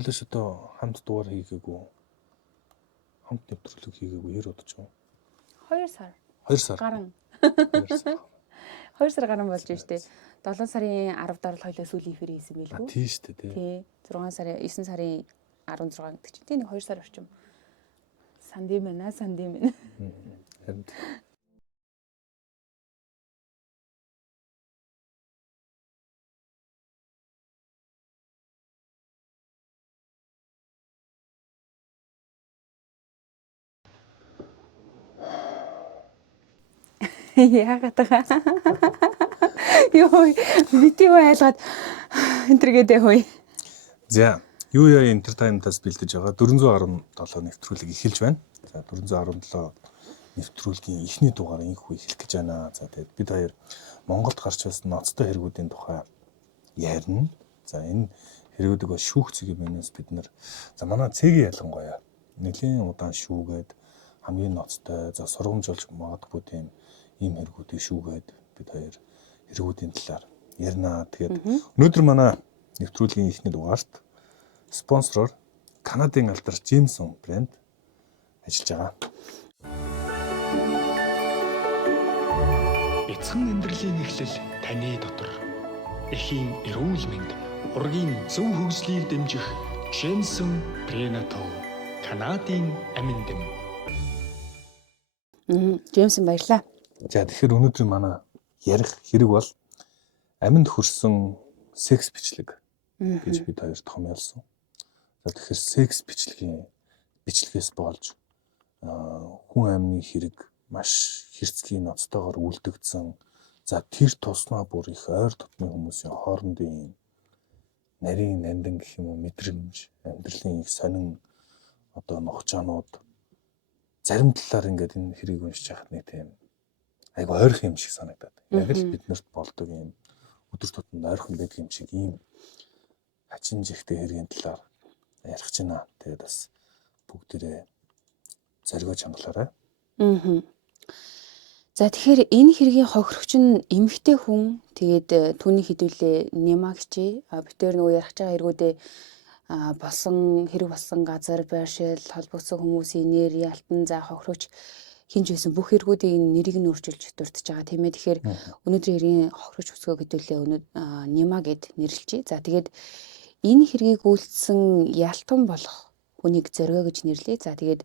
Төлөөс одоо хамт дугаар хийгээгүй. Хамт нэвтрүүлэг хийгээгүй хэр удаж байна? 2 сар. 2 сар. Гарan. 2 сар. 2 сар гарan болж штэ. 7 сарын 10 дараа л хоёлоо сүүлийн эфир хийсэн байлгүй. Тийм штэ тий. Тий. 6 сарын 9 сарын 16 гэдэг чинь. Тий нэг 2 сар орчим. Сандим байна, сандим байна. Харин Яагаад тага. Йоо, видео айлгаад энтергээд хөөе. за, юу яа entertainment-аас бэлдэж байгаа 417 нэвтрүүлэг эхэлж байна. За 417 нэвтрүүлгийн эхний дугаар инхүү эхлэх гэж байна. За тэгээд бид хоёр Монголд гарч байсан ноцтой хэрэгүүдийн тухай ярина. За энэ хэрэгүүдийг шүүх цэгийн мэнэс бид нар за манай цэгийн ялангуяа нэлийн удаан шүүгээд хамгийн ноцтой за сургамжуулж магадгүй тийм ийм хэрэгүүдийг шүүгээд бид хоёр хэрэгүүдийн талаар ярина. Тэгээд өнөөдөр манай нэвтрүүлгийн эхний дугаарт спонсороор Канадын алдарч Jameson брэнд ажиллаж байгаа. Эцэг амьдралын эхлэл таны дотор. Эхийн эрүүл мэнд, ургийн зөв хөгжлийг дэмжих Jameson Prenatal Канадын амин дэм. Jameson баярлаа. За тэгэхээр өнөөдөр манай ярих хэрэг бол аминд хүрсэн секс бичлэг гэж бид хоёр томьёолсон. За тэгэхээр секс бичлэгээс болж хүн амины хэрэг маш хэрцгий ноцтойгоор үлдэгдсэн. За тэр тусмаа бүр их ойр дотны хүмүүсийн хоорондын нарийн нандин гэх юм уу мэдрэмж, амьдралын их сонин одоо нухчаанууд зарим талаар ингээд энэ хэрийг уншиж байхад нэг тийм айгу ойрхон юм шиг санагдаад. Яг л биднэрт болдог юм өдөр тутмын ойрхон байдаг юм шиг ийм хачин жигтэй хэргийн талаар ярих гэж байна. Тэгээд бас бүгдээрээ зоригож хангалаарай. За тэгэхээр энэ хэргийн хохирогч нь эмэгтэй хүн. Тэгээд түүний хэдүүлээ Немагчи. Битээр нөгөө ярих байгаа хэрэгүүдээ болсон хэрэг болсон газар, байршил, холбогдсон хүмүүсийн нэр, ялтан, за хохирогч хинж байсан бүх хэрэгүүдийн нэрийг нь өөрчилж дурдж байгаа тийм ээ. Тэгэхээр өнөөдрийн хэргийн хохирогч өсгөө хэдүүлээ Нема гэд нэрлэлчээ. За тэгээд энэ хэргийг үйлдсэн ялтан болох хүнийг зорио гэж нэрлэе. За тэгээд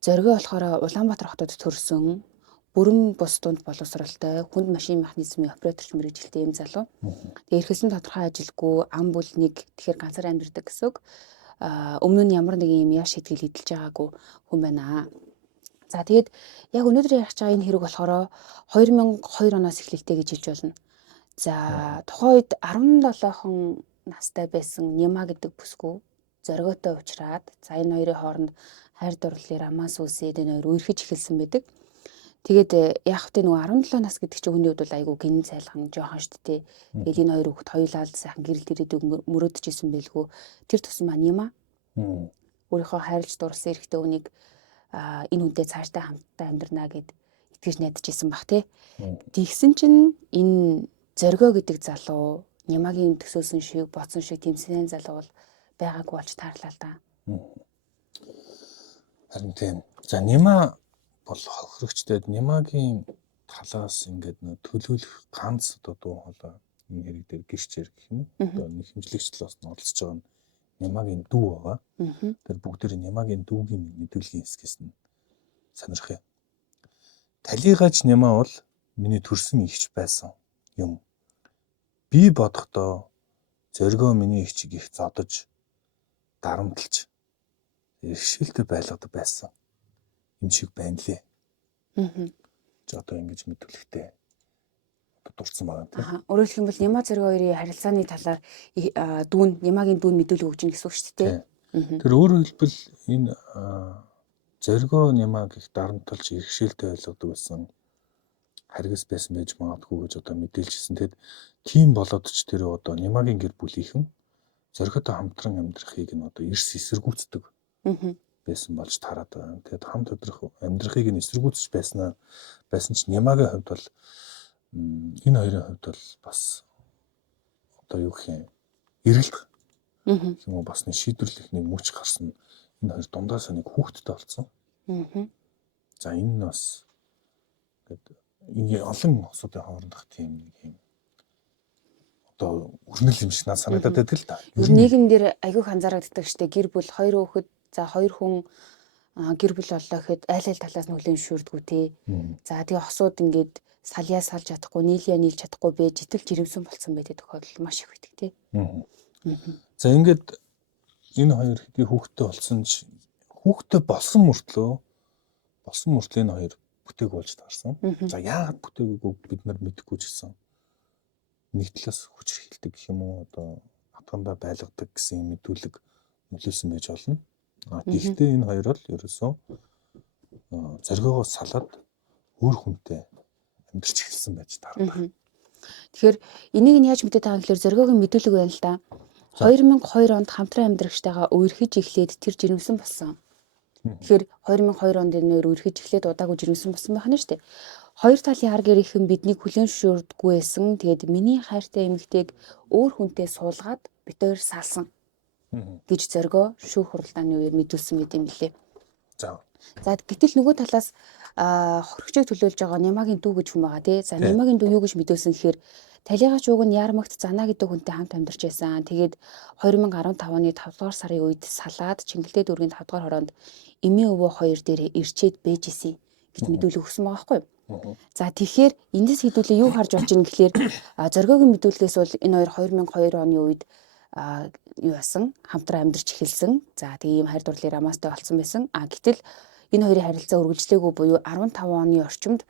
зорио болохоор Улаанбаатар хотод төрсэн бүрэн бус дунд боловсралтай хүнд машин механизмын операторч мэргэжилтэй юм залуу. Тэгээ эрхэлсэн тодорхой ажилгүй ам бүл нэг тэгэхээр ганцаар амьдардаг гэсэн үг. Өмнө нь ямар нэгэн юм яаш сэтгэл эдэлж байгаагүй хүн байна. За тэгээд яг өнөөдөр ярих байгаа энэ хэрэг болохоор 2002 оноос эхлэлтэй гэж хэлж болно. За тухайн үед 17хон настай байсан Нема гэдэг бүсгүй зориготой уулзраад за энэ хоёрын хооронд хайр дурлалын амаас үсээд энэ хоёр үерхэж эхэлсэн байдаг. Тэгээд яг хөтэ нөгөө 17 нас гэдэг чинь хүний хувьд бол айгүй гинэн цайлган жоохон шүү дээ. Тэгээд энэ хоёр хүүхэд хоёулаа л сайхан гэрэл дээрээ мөрөөдөж исэн байлгүй. Тэр тусмаа Нема өөрийнхөө хайрлаж дурласан эрэгтэй хүнийг энэ хүнтэй цаашдаа хамтдаа амьдрнаа гэд итгэж найдаж исэн бах тий. Тэгсэн чинь энэ зориго гэдэг залуу Немагийн төсөөсөн шиг боцсон шиг тэмцэн залуу бол байгаагүй болж таарлаа л да. Харин тийм. За Нема бол хохирогчдод Немагийн талаас ингээд нөө төлөөлөх ганц одоо дуу хоолой энэ хэрэг дээр гэрчээр гэх юм. Одоо нэг хэмжлэгч талаас нь оролцож байгаа нь Немагийн дүү байгаа. Тэр бүгдээр Немагийн дүүгийн мэдүүлгийн хэсгээс нь сонирх юм. Талигаач Нема бол миний төрсөн ихч байсан юм. Би бодохдоо зориго миний ихчиг их зодож дарамтлж иршилтэй байлгадаг байсан юм шиг байна лээ. Ч одоо ингэж мэдүүлэхтэй дурдсан байгаа тийм. Өөрөөр хэлэх юм бол Нема зориго хоёрын харилцааны талаар дүүн Немагийн дүүн мэдүүлэг өгч гэнэ гэсэн үг шүү дээ. Тэр өөрөөр хэлбэл энэ зориго Немаг их дарамтлж иршилтэй байлгадаг байсан харгас байсан байж магадгүй гэж одоо мэдээлжсэн. Тэгэд тийм болоод ч тэр одоо Немагийн гэр бүлийнхэн зориготой хамтран амьдрахыг нь одоо эрс эсэргүүцдэг байсан болж тараад байна. Тэгэд хамт амьдрахыг нь эсэргүүцэж байсан ч Немагийн хувьд бол энэ хоёрын хувьд бол бас одоо юу гэх юм эргэлт юм бас нэг шийдвэрлэх нэг мөч гарсан. Энэ хоёр дундаасаа нэг хүүхэдтэй болсон. За энэ нь бас гэдэг энэ олон усуудын хоорондох тийм нэг юм одоо өрнөл юм шиг надад санагдаад байдаг л да. Ер нь нийгэм дээр аягүй анзаарагддаг штэ гэр бүл хоёр хүүхэд за хоёр хүн гэр бүл боллоо гэхэд айл талаас нь хүлээн зөвшөөрдгүү те. За тэгээ хосууд ингээд сальяа салж чадахгүй, нийлээ нийлж чадахгүй байж итэл жирэмсэн болсон байдаг тохиолдол маш их байдаг те. За ингээд энэ хоёр хэдий хүүхэдтэй болсон хүүхэдтэй болсон мөртлөө энэ хоёр бүтээг болж таарсан. За яагаад бүтээгээгүй бид нар мэдэхгүй ч гэсэн нэг талаас хүчрхийлдэг гэх юм уу одоо хатгандаа байлгадаг гэсэн мэдүүлэг нөлөөлсөн байж болно. Гэхдээ энэ хоёр бол ерөөсөө зоригоогоо салаад өөр хүнтэй амьдарч эхэлсэн байж таардаг. Тэгэхээр энийг нь яаж мэдээд байгаа юм гэхээр зоригоогийн мэдүүлэг байна л да. 2002 онд хамтран амьдрагчтайгаа үерхэж эхлээд тэр жирэмсэн болсон. Тэгэхээр 2002 онд энэ хоёр үерхэж эхлээд удаагүй жирэмсэн болсон байна шүү дээ. Хоёр талын ар гэрийнхэн биднийг хүлээн зөвшөөрдөггүй байсан. Тэгээд миний хайртай эмэгтэйг өөр хүнтэй суулгаад бид хоёр салсан гэж зоригоо шүүх хуралдааны үеэр мэдүүлсэн мэт юм лээ. За гэтэл нөгөө талаас хоригчийг төлөөлж байгаа Нямагийн дүү гэж хүн байгаа тий. За Нямагийн дүү юу гэж мэдүүлсэн гэхээр Талигаач уг нь Яармагт Зана гэдэг хүнтэй хамт амьдарч байсан. Тэгээд 2015 оны 5 дугаар сарын үед салаад Чингэлтэй дүүргийн 5 дугаар хороонд эмээ өвөө хоёр дээр ирчээд бэж исэн гэж мэдүүлэг өгсөн байгаа байхгүй юу? За тэгэхээр эндээс хэдүүлээ юу харж болж ийн гэхээр зоригоогийн мэдүүлгээс бол энэ хоёр 2002 оны үед юу яасан хамтран амьдарч эхэлсэн. За тэгээ ийм хайр дурлалын рамаастай болсон байсан. Гэтэл энэ хоёрын харилцаа үргэлжлээгүй буюу 15 оны орчимд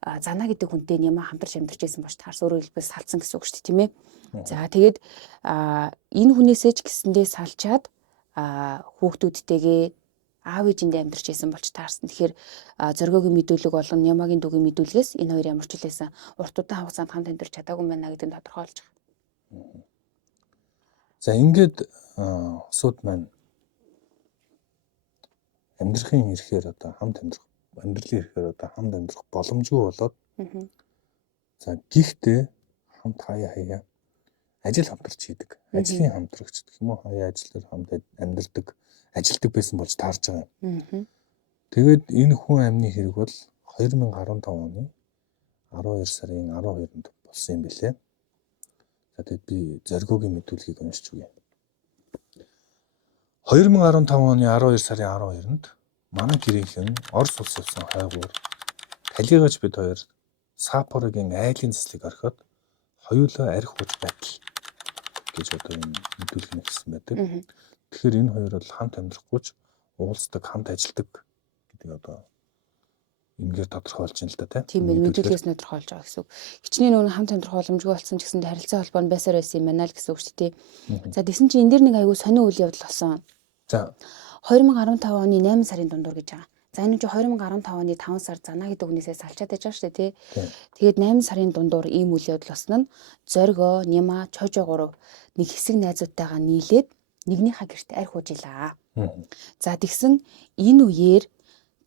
Зана гэдэг хүнтэй Няма хамтарч амьдарч байсан бач таарс өөрөөр хэлбэл салцсан гэсэн үг шүү дээ тийм ээ. За тэгээд энэ хүнээсээ ч гэсэндээ салчаад хүүхдүүдтэйгээ аав ээжиндээ амьдарч байсан болж таарсан. Тэгэхээр зоригоогийн мэдүүлэг болон Нямагийн дүүгийн мэдүүлгээс энэ хоёр ямар ч хэлсэн урт удаан хугацаанд хамт амьдарч чадаагүй байна гэдэг нь тодорхойлж байгаа. За ингээд усуд маань амьдрахын ирэхээр одоо хамт амьдралын ирэхээр одоо хамт амьдрах боломжгүй болоод за гихтээ хамт хаяа ажил хамтарч хийдэг. Ажлын хамтрагч гэх юм уу хаяа ажиллаар хамт амьдардаг, ажилдаг байсан болж таарж байгаа юм. Тэгээд энэ хүн амны хэрэг бол 2015 оны 12 сарын 12-нд болсон юм билээ. За тэгээд би зоригоогийн мэдүүлгийг уншиж үгэй. 2015 оны 12 сарын 12-нд манай гэрийнхэн Орос улс явсан хайгуур Талигаач бид хоёр Сапорогийн айлын заслыг орхиод хоёулаа арх хууч байтал гэж одоо энэ мэдүүлэг нэгсэн байдаг. Тэгэхээр энэ хоёр бол хамт амьдрахгүй ч уулздаг, хамт ажилладаг гэдэг одоо ингээд тодорхойлж байна л да тийм ээ мэдүүлгээс нь тодорхойлж байгаа гэсэн үг. Хичнээн нөгөө хамт амьдрах боломжгүй болсон ч гэсэн харилцаа холбоо нь байсаар байсан юм байна л гэсэн үг шүү дээ. За тэгсэн чинь энэ дэр нэг аягүй сонио үйл явдал болсон. За 2015 оны 8 сарын дундуур гэж байгаа. За энэ нь 2015 оны 5 сар Зана гэдэг хүнээсээ салчаад байж байгаа шүү дээ тий. Тэгээд 8 сарын дундуур ийм үйл явдал болсон нь Зоригоо, Няма, Чожо гурав нэг хэсэг найзуудтайгаа нийлээд нэгнийхээ гэрт арх уужилаа. За тэгсэн энэ үеэр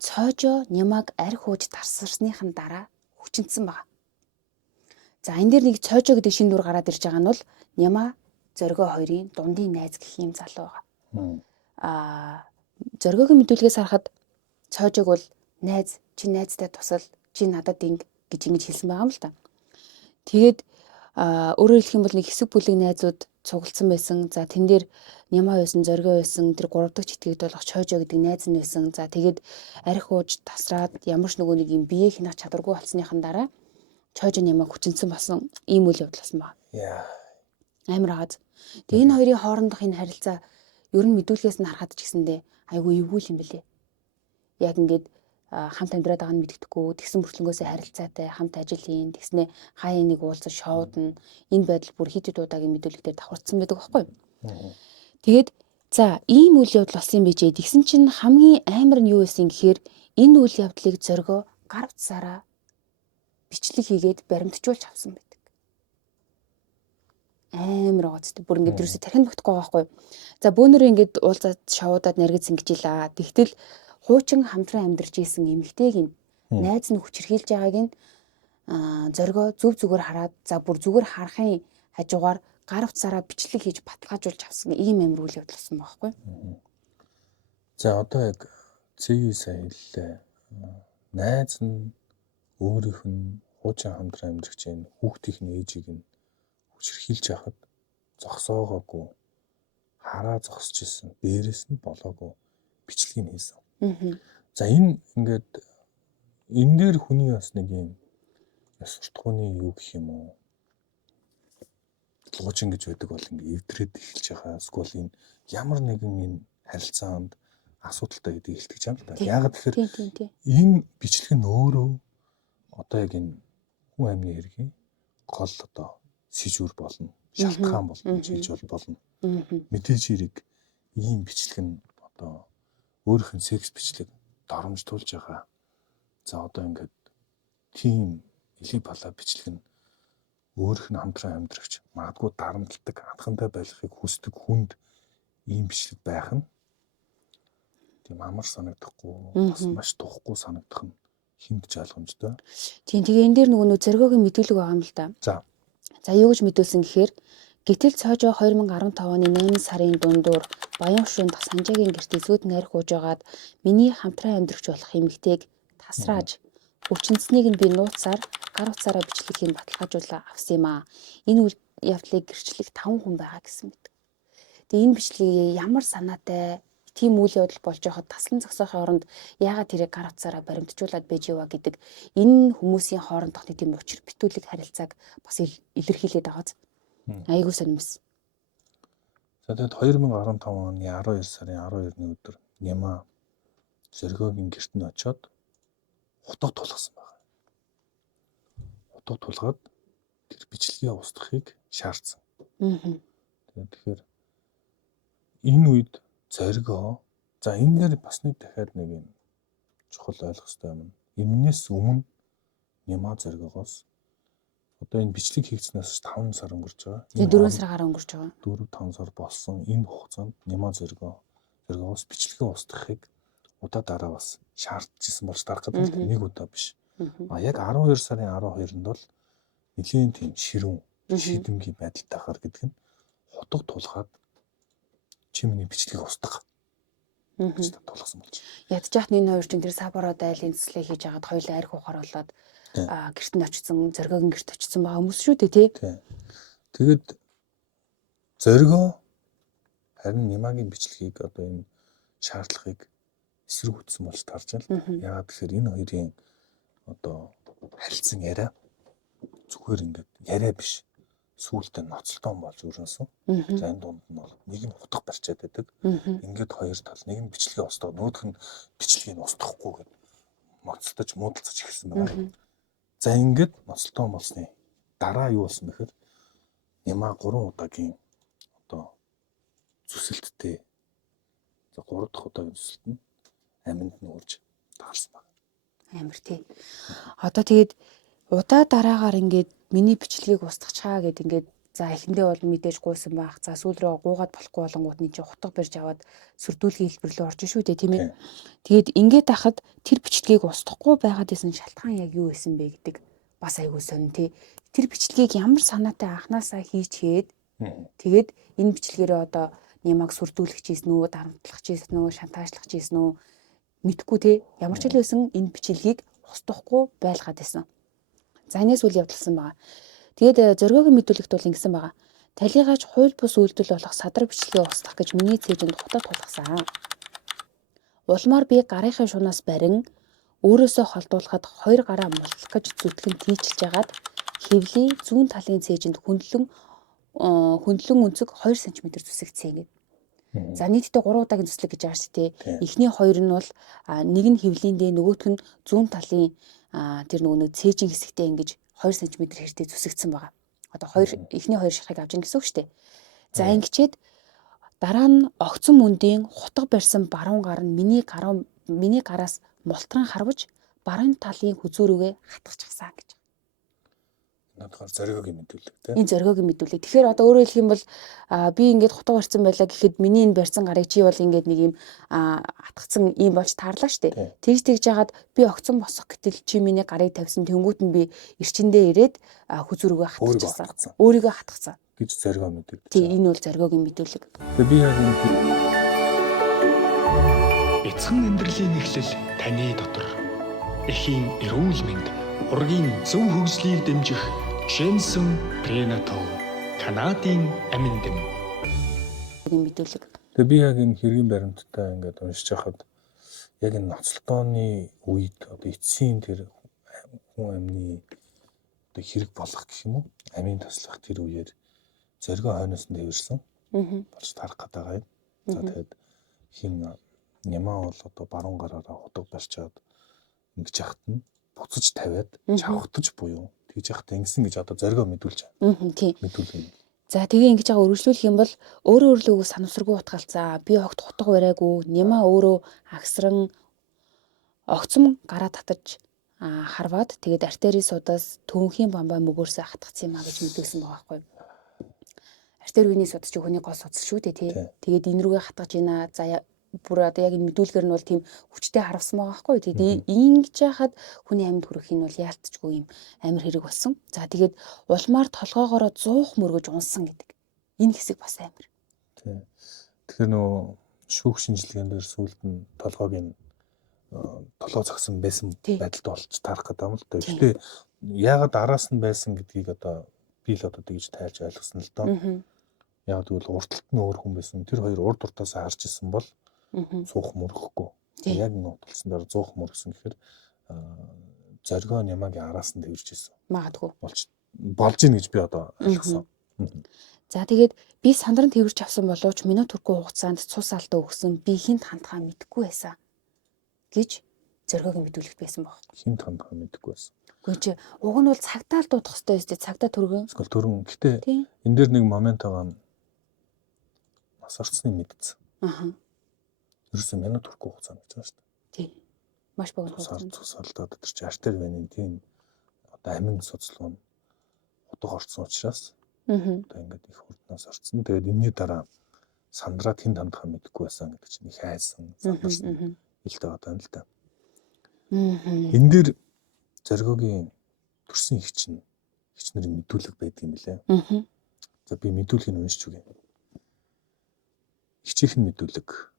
Цожо Нямаг арх ууж тарсарсныхан дараа хүчинсэн байна. За энэ дээр нэг Цожо гэдэг шинэ дүр гараад ирж байгаа нь бол Няма Зоригоо хоёрын дундын найз гэх юм залуу байгаа. Зоригоогийн мэдүүлгээс харахад Цожог бол найз, чи найзтай тусал, чи надад ингэ гэж ингэж хэлсэн байгаа юм л та. Тэгээд өөрөөр хэлэх юм бол нэг хэсэг бүлэг найзууд цуглдсан байсан. За тэн дээр Няма байсан, Зоригоо байсан, тэр 3 дахь читгэгд болох Чожо гэдэг найз нь байсан. За тэгээд арх ууж тасраад ямар ч нөгөө нэг юм бие хянах чадваргүй болсныхан дараа Чожо Нямаг хүчинсэн болсон ийм үйл явдал болсон байна. Амар агаз. Тэгээ энэ хоёрын хоорондох энэ харилцаа ер нь мэдүүлгээс нь харахад ч гэсэндээ айгүй эвгүй юм билээ. Яг ингээд хамт амьдраад байгаа нь мэддэхгүй, тэгсэн бүртлэнгөөсөө харилцаатай хамт ажил хийн, тэгснэ хаяа нэг уулзаж шоудна. Энэ байдал бүр хэд хэд удаагийн мэдүүлэгээр давхарцсан байдаг байхгүй юу? Тэгээд за ийм үйл явдал болсон юм bijээ. Тэгсэн чинь хамгийн амар нь юу байсан гэхээр энэ үйл явдлыг Зоригоо гар утсаараа бичлэг хийгээд баримтжуулж авсан байдаг. Амар гоцтой. Бүр ингээд юусе тархинд багтахгүй байхгүй юу? За бөөнөрөө ингээд уулзаад шоудаад наргиц ингэжлээ. Тэгтэл хуучин хамтран амьдарч исэн эмэгтэйг нь найз нь хүчрхийлж байгааг нь Зоригоо зүг зүгээр хараад за бүр зүгээр харахын хажуугаар гар утсаараа бичлэг хийж баталгаажуулж авсан ийм амир үйл явдал болсон байгаа байхгүй. За одоо яг цэгийн сайн хэллээ. Найз нь өөрийнх нь хуучин хамтран амьдрах чинь хүүхдийн ээжийг нь хүчрхийлж яхад зогсоогоогүй хараа зогсож исэн. Дээрээс нь болоогүй бичлэгийг хийсэн. За энэ ингээд энэ дээр хүний бас нэг юм суртахууны юу гэх юм уу? Луужин гэж байдаг бол ингээд эвдрээд эхэлж байгаа. Эсвэл энэ ямар нэгэн энэ харилцаанд асуудалтай гэдэг илтгэж байгаа юм л да. Яагаад тэгэхээр энэ бичлэг нь өөрөө одоо яг энэ хүн амны хэргийн гол одоо сэжүүр болно, шалтгаан болно гэж хэлж болно. Мэдээж хэрэг ийм бичлэг нь одоо өөрийнх нь секс бичлэг доромжтуулж байгаа. За одоо ингээд тийм элэг балаа бичлэг нь өөрийнх нь хамтран амьдрагч магадгүй дарамтлагдаг, хатхантай байхыг хүсдэг хүнд ийм бичлэг байх нь тийм амар санагдахгүй, бас маш тухгүй санагдах нь хинт жаалгамжтай. Тийм тэгээ энэ дээр нөгөө зоргиогийн мэдүүлэг байгаа юм л да. За юу гэж мэдүүлсэн гэхээр гэтэл цоожоо 2015 оны 8 сарын дундуур Баян Хушуунд Санжаагийн гэртээ зүүд найрх уужгаад миний хамтран амьдрагч болох эмэгтэйг тасрааж өвчнөснийг нь би нууцаар гар утсаараа бичлэгийн баталгаажуулаа авсан юм аа. Энэ үйл явдлыг гэрчлэх 5 хүн байгаа гэсэн мэт. Тэгээ энэ бичлэгийг ямар санаатай тийм үйл явдал болж байхад таслан зогсоохын оронд яагаад тэрийг гар утсаараа баримтжуулаад байж яваа гэдэг энэ хүмүүсийн хоорондох нэг тийм учир битүүлэг харилцааг бас илэрхийлээд байгаа. Айгуу сонирмс. За тэгэд 2015 оны 12 сарын 12-ны өдөр Няма Зоргиогийн гэрт нь очиод утга тулгасан байна. Утга тулгаад тэр бичлэгээ устгахыг шаардсан. Тэгэхээр энэ үед Зоргио за энэ дээр бас нэг дахиад нэг юм чухал ойлгох хэрэгтэй юм. Эмнээс өмнө Няма Зоргиогоос одоо энэ бичлэг хийгдснээс 5 сар өнгөрч байгаа. Тэгээ 4 сар гараа өнгөрч байгаа. 4-5 сар болсон энэ хугацаанд Няма Зоргиогоос бичлэгээ устгахыг удаа дараа бас шаардчихсан болж дарах гэдэг нэг удаа биш. Яг 12 сарын 12-нд бол нэлийн тийм ширүүн шийдэмгий байдалтай хар гэдэг нь утга тулгаад чи миний бичлэгийг устгах гэж тулгасан болж. Ядж яхад энэ хоёр чинь тэр сабароо дайлын цэслэг хийж агаад хоёулаа арх ухаар болоод гэрт нь очсон, Зоргиогийн гэрт очсон байгаа хүмүүс шүү дээ тий. Тэгэд Зоргио харин Нямагийн бичлэгийг одоо энэ шаардлагыг эсэргүүцсэн болж тарж байна. Яагаад тэгэхээр энэ хоёрын одоо харилцан яриа зүгээр ингээд яриа биш. Сүүлдээ ноцолтон болж өрнөсөн. За энэ дунд нь бол нэг нь утга барьчаад байдаг. Ингээд хоёр тал нэг нь бичлэгээ устгах, нөгөөх нь бичлэгийг устгахгүй гэдэг ноцолтож муудалцаж эхэлсэн байна. За ингээд ноцолтон болсны дараа юу болсон бэхээр Няма 3 удаагийн одоо зүсэлттэй. За 3 дахь удаагийн зүсэлт нь аминд нь урж таарсан байна. Амир тий. Одоо тэгээд удаа дараагаар ингээд миний бичлэгийг устгачаа гэд ингээд за эхэндээ бол мэдээж гуйсан байх. За сүүл рүү гуугаад болохгүй болонгууд нь чи утга барьж аваад сүрдүүлгийн хэлбэр рүү орж шүү дээ тийм ээ. Тэгээд ингээд ахад тэр бичлэгийг устгахгүй байгаад исэн шалтгаан яг юу байсан бэ гэдэг бас айгүй сонь тий. Тэр бичлэгийг ямар санаатай анханасаа хийчгээд тэгээд энэ бичлэгээрээ одоо Нямаг сүрдүүлэх хийсэн үү, дарамтлах хийсэн үү, шантаажлах хийсэн үү мэдхгүй тий. Ямар ч л байсан энэ бичлэгийг устгахгүй байлгаад байсан. За энэс үйл явдалсан байгаа. Тэгээд Зоргиогийн мэдүүлэгт бол ингэсэн байгаа. Талигаач хууль бус үйлдэл болох садар бичлэгээ устгах гэж миний цээжинд хутад тулгасан. Улмаар би гарынхын шунаас барин өөрөөсөө холдуулахад 2 гараа мултлах гэж зүтгэн тийчилж ягаад хэвлийн зүүн талын цээжинд хөндлөн өнцөг 2 см зүсэгцээ гэдэг. За нийтдээ 3 удаагийн зүслэг гэж байгаа шүү дээ. Эхний 2 нь бол нэг нь хэвлийн дээ, нөгөөх нь зүүн талын тэр нөгөө цээжин хэсэгтээ ингэж 2 см хэртэй зүсэгдсэн байгаа. Одоо эхний 2 шахыг авч ин гэсэн үг шүү дээ. За ингэчээд дараа нь огцон мөндийн хутга барьсан баруун гар нь миний гараас мултран харваж баруун талын хүзүүрүүгээ хатгачихсан гэж. Надад Зоргиогийн мэдүүлэг тийм. Энэ Зоргиогийн мэдүүлэг. Тэгэхээр одоо өөрөөр хэлэх юм бол би ингээд хутга барьсан байлаа гэхэд миний энэ барьсан гарыг чи бол ингээд нэг юм атгцсан юм болж таарлаа штэ. Тэгж жагаад би огцон босох гэтэл чи миний гарыг тавьсан тэнгуут нь би эрчиндээ ирээд хүзүүрүүгээ хатгачихсан. Өөрийгөө хатгацсан. гэж зоригоо мэдэгдэж Тий, байгаа. энэ бол зоригогийн мэдүүлэг. Тэгээ би яг энэ Бяцхан амьдралын эхлэл таны дотор. Эхийн эрүүл мэнд, ургийн зөв хөгжлийг дэмжих Jensen Prenatal Канадын амин дэм. Мэдүүлэг. тэгээ би яг энэ хэргийн баримттай ингээд уншиж байхад яг энэ ноцлтооны үед одоо эцсийн тэр хүн амны одоо хэрэг болох гэх юм уу? Амийн таслах тэр үеэр зоригоо хойноос нь дэвэрсэн болж тарах гэдэг байгаа юм. За тэгээд хин Нямаа бол одоо баруун гараараа худаг барьчаад ингэж яхад нь буцаж тавиад чавхтаж буюу тэгж яхад ингэсэн гэж одоо зоригоо мэдүүлж байгаа. Тий. Мэдүүлээ. За тэгээ ингэж байгаа үргэлжлүүлэх юм бол өөрөө санамсаргүй утгаалцаа. Би огт хутга бариагүй. Нямаа өөрөө агсран огцом гараа татаж харваад тэгээд артерийн судаас төвөнхийн бамбаа мөгөөрсө хатгацсан юм а гэж мэдүүлсэн байгаа байхгүй. Артерийн судас чи хүний гол судас шүү дээ тий. Тэгээд энэ рүүгээ хатгаж ийна. За бүр одоо яг энэ мэдүүлгээр нь бол тийм хүчтэй харавсан байгаа байхгүй. Тэгээд ингэж яхад хүний амьд хүрэх нь бол яалтчгүй юм амар хэрэг болсон. За тэгээд улмаар толгоогоороо 100 мөргөж унсан гэдэг. Энэ хэсэг бас амар. Тий. Тэгэхээр нөгөө шүүх шинжилгээнд дээр сүүлд нь толгойг толгой зогсон байсан байдалд болж таарах гэдэг юм л да. Гэхдээ яагаад араас нь байсан гэдгийг одоо би л одоо тэгж тайлж ойлгосон л доо. Яг тэгвэл урталт нь өөр хүн байсан. Тэр хоёр урд уртаас харж исэн бол цуух мөрөхгүй. Яг нь утгалсан дээр зуух мөргсөн гэхээр зоригоо Нямаагийн араас нь дэвэрч исэн. Магадгүй. Болж ийн гэж би одоо ойлгосон. За тэгээд би сандран тэрвэрч авсан боловч минут хүрхгүй хугацаанд цус алдаа өгсөн. Би хинт хандхаа мэдэхгүй байсан гэж зоригоогийн мэдүүлэгт байсан баг. Хинт хандхаа мэдэхгүй байсан. Гэхдээ чи уг нь бол цагтаа л дуудах хэрэгтэй өстэй. Цагтаа түргэн. Эсвэл түргэн. Гэтэ энэ дээр нэг момент байгаа нь нас орцны мэдсэн. Ерөөсөө минут хүрхгүй хугацаа гэж байгаа шүү дээ. Тий. Маш богино хугацаанд. Цус алдаад тэр чи артер венийн тийм одоо амин судалгаа нь утга орцсон учраас одоо ингээд их хурднаас орцсон. Тэгээд энэний дараа сандраад хин хандхаа мэдэхгүй байсан гэдэг чинь их хайсан. Сандарсан. Илтэй одоо л да. Энэ дээр зоригоогийн төрсэн хичнэрийн мэдүүлэг байдаг юм билээ. За би мэдүүлгийг уншиж үгэй. Хичээхэн мэдүүлэг.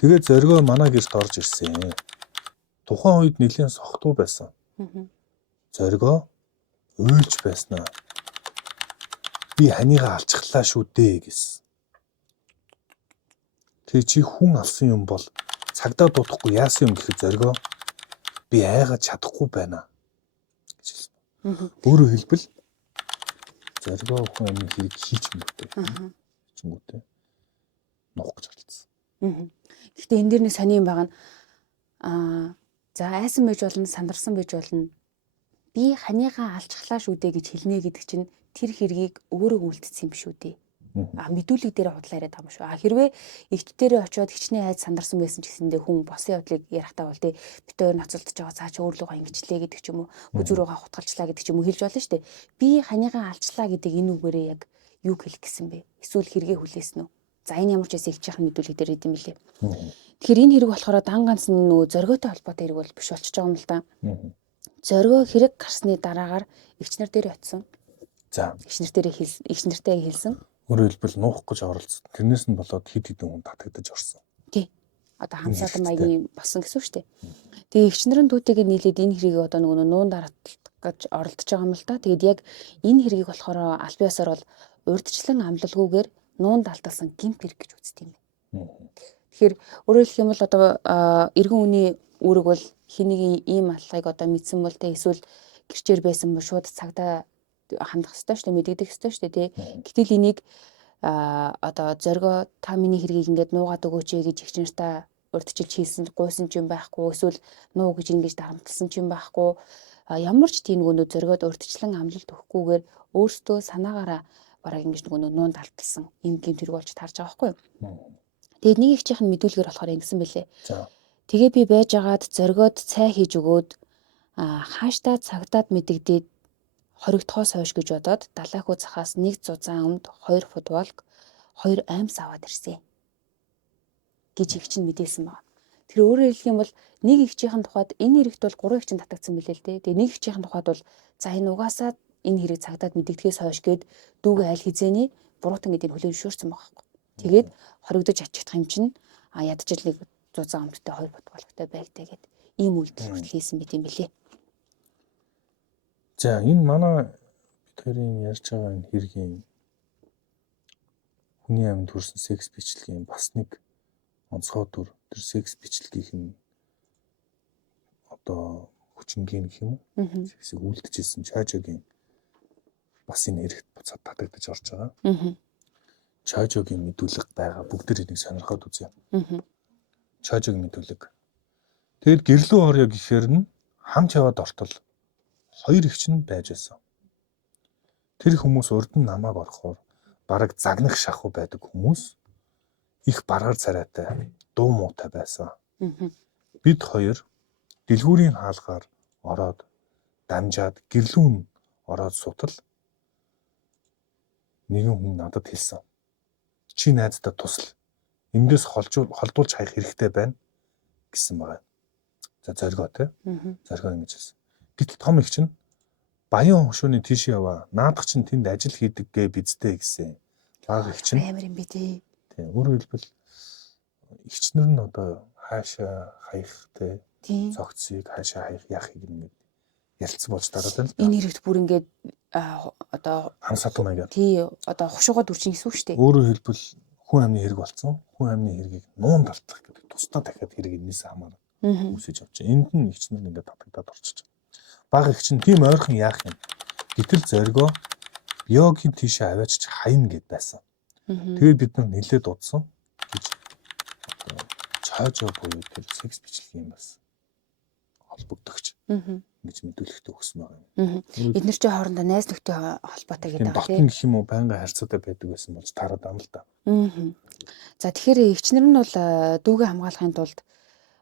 Тэгээд зоригоо манай гэрт орж ирсэн. Тухайн үед нэлээд сохтуу байсан. Зоригоо уйлж байснаа. Би ханийгаа алчглаа шүү дээ гэсэн. Тэгээ чи хүн алсан юм бол цагдаа дуудахгүй яасан юм гэхэд зоригоо би айгаад чадахгүй байна гэж хэлсэн. Өөрөөр хэлбэл зоригоо хүн амин хэрэг хийж мөртэй. Чингүүтэй нуух гэж хэлсэн. Гэхдээ энэ дэр нэг сони юм байгаа нь за айсан байж болно, сандарсан байж болно. Би ханийгаа алчглаа шүү дээ гэж хэлнэ гэдэг чинь тэр хэргийг өөрөө үлдсэн юм шүү дээ. Мэдүүлэг дээр худлаа яриад байгаа юм шүү. Хэрвээ эгч дээрээ очиод хичнээн айд сандарсан байсан ч гэсэндээ хүн босын явдлыг ярахтаа бол тий бит өөр ноцолдож байгаа цаа чи өөрлөгөө ингэчлээ гэдэг ч юм уу хүзүүрөөгөө хутгалчлаа гэдэг ч юм уу хэлж болно шүү дээ. Би ханийгаа алчлаа гэдэг энэ үгээрээ яг юу хэлэх гэсэн бэ? Эсвэл хэрэгээ хүлээсэн үү? За энэ ямар ч байсан эгчийнхэн мэдүүлэг дээр идэм билээ. Тэгэхээр энэ хэрэг болохоор дан ганц нөгөө зориготой холбоотой хэрэг бол биш болчихж байгаа юм л да. Зоригоо хэрэг гарсны дараагаар эгчнэр дээр очисон. За эгчнэртэй хэлсэн. Өөрөөр хэлбэл нуух гэж оролцсон. Тэрнээс нь болоод хэд хэдэн хүн татагдаж орсон. Тий. Одоо хамсаад маягийн болсон гэсэн үг шүү дээ. Тэгээ эгчнэрэн дүүтэйгээ нийлээд энэ хэргийг одоо нөгөө нуун дараалт гэж оролдож байгаа юм л да. Тэгээд яг энэ хэргийг болохоор аль биесээр бол урьдчилан амлалгүйгээр нуун далталсан гимт хэрэг гэж үздэг юм байна. Тэгэхээр өөрөөр хэлэх юм бол одоо эргэн үний үүрэг бол хэнийг ийм алхахыг одоо мэдсэн бол тэ эсвэл гэрчээр байсан бол шууд цагдаа хандах ёстой шүү дээ, мэдэгдэх ёстой шүү дээ тий. Гэтэл энийг одоо зоригоо та миний хэргийг ингээд нуугаад өгөөч гэж эгч нартаа урдчилж хийсэн гуйсан ч юм байхгүй эсвэл нуу гэж ингэж дарамтлсан ч юм байхгүй ямар ч тийм нөгөө зоригоод урдчлан амлалт өгөхгүйгээр өөртөө санаагаараа бараг ингэж нөгөө нуун далталсан юм гэмт хэрэг болж таарж байгаа байхгүй юу. Тэгээд нэг эгчийнх нь мэдүүлгээр болохоор ингэсэн бэлээ. Тэгээ би байж агаад зоригоод цай хийж өгөөд хааштай цагдаад мэдэгдээд хоригдохоос хойш гэж бодоод далайхуу цахаас нэг зузаан өмд 2 футболк 2 аймс аваад ирсэн гэж эгч нь мэдээсэн байна. Тэр өөрөөр хэлэх юм бол нэг эгчийнхэн тухайд энэ хэрэгт бол 3 эгч нь татагдсан билээ л дээ. Тэгээ нэг эгчийнхэн тухайд бол за энэ угаасаа энэ хэрэг цагдаад мэдэгдэхээс хойш гээд дүүгээ аль хизээний буруутан гэдгийг хүлээн зөвшөөрсөн байгаа байхгүй. Тэгээд хоригдож ачихдах юм чинь ядчлалыг 100 амттай 2 ботгологтой байгтай гэд ийм үйлдэл хүртэл хийсэн мэт юм билээ. За энэ манай бидний ярьж байгаа энэ хэргийн хүний амьд хүрсэн секс бичлэгийн бас нэг онцгой төр тэр секс бичлэгийг нь одоо хүчингийн гэх юм уу? Сексийг үлдчихсэн Чажогийн бас энэ хэрэгт буцаад татагдаж орж байгаа. Чажогийн мэдүүлэг байгаа. Бүгд энийг сонирхоод үзье. Чажогийн мэдүүлэг. Тэгэд гэрлүү орё гэхээр нь хамт яваад ортол 2 эгч нь байж байсан. Тэр хүмүүс урд нь намааг орохоор бараг загнах шахуу байдаг хүмүүс их баргаар царайтай дуу муутай байсан. Бид хоёр дэлгүүрийн хаалгаар ороод дамжаад гэрлүүн ороод сутал нэгэн хүн надад хэлсэн. Чи найздаа тусал. Эндээс холдуулж хаях хэрэгтэй байна гэсэн байна. За зоргоо те. Зоргоо ингэж хэлсэн. Гэтэл том их чинь баян хушууны тийш яваа. Наадах чинь тэнд ажил хийдэг гэ бидтэй гэсэн. Баг их чинь амар юм би тий. Тэ өөрөөр хэлбэл ихчнэр нь одоо хаашаа хаях те. Цогцыг хаашаа хаях яахыг ингээд ярилцсан болж дараад байна. Энэ хэрэгт бүр ингээд одоо хансаад маягаар. Тий одоо хушуугаа дүрчин гэсэн үг шүү дээ. Өөрөөр хэлбэл хүн амны хэрэг болсон. Хүн амны хэргийг нуун далтлах гэдэг тусдаа дахиад хэрэг энэс хамаарна. Үсэж авч. Энд нь ихчнэр ингээд татагдаад орчиж байгаа. Баг их чинь тийм ойрхон яах юм. Гэтэл зоргоо биогийн тийшээ аваачч хаяна гэд байсан. Тэгээд бид нар нэлээд удсан гэж Чажо буюу тэр секс бичлэгийн бас холбогдогч гэж мэдүүлэгтэй өгсөн байгаа юм. Эдгээр чинь хоорондоо найз нөхдөй холбоотой гэдэг байгаа тийм. Дотн гэх юм уу байнга харьцаатай байдаг байсан болж тараад ам л да. За тэгэхээр эгчнэр нь бол дүүгээ хамгаалахын тулд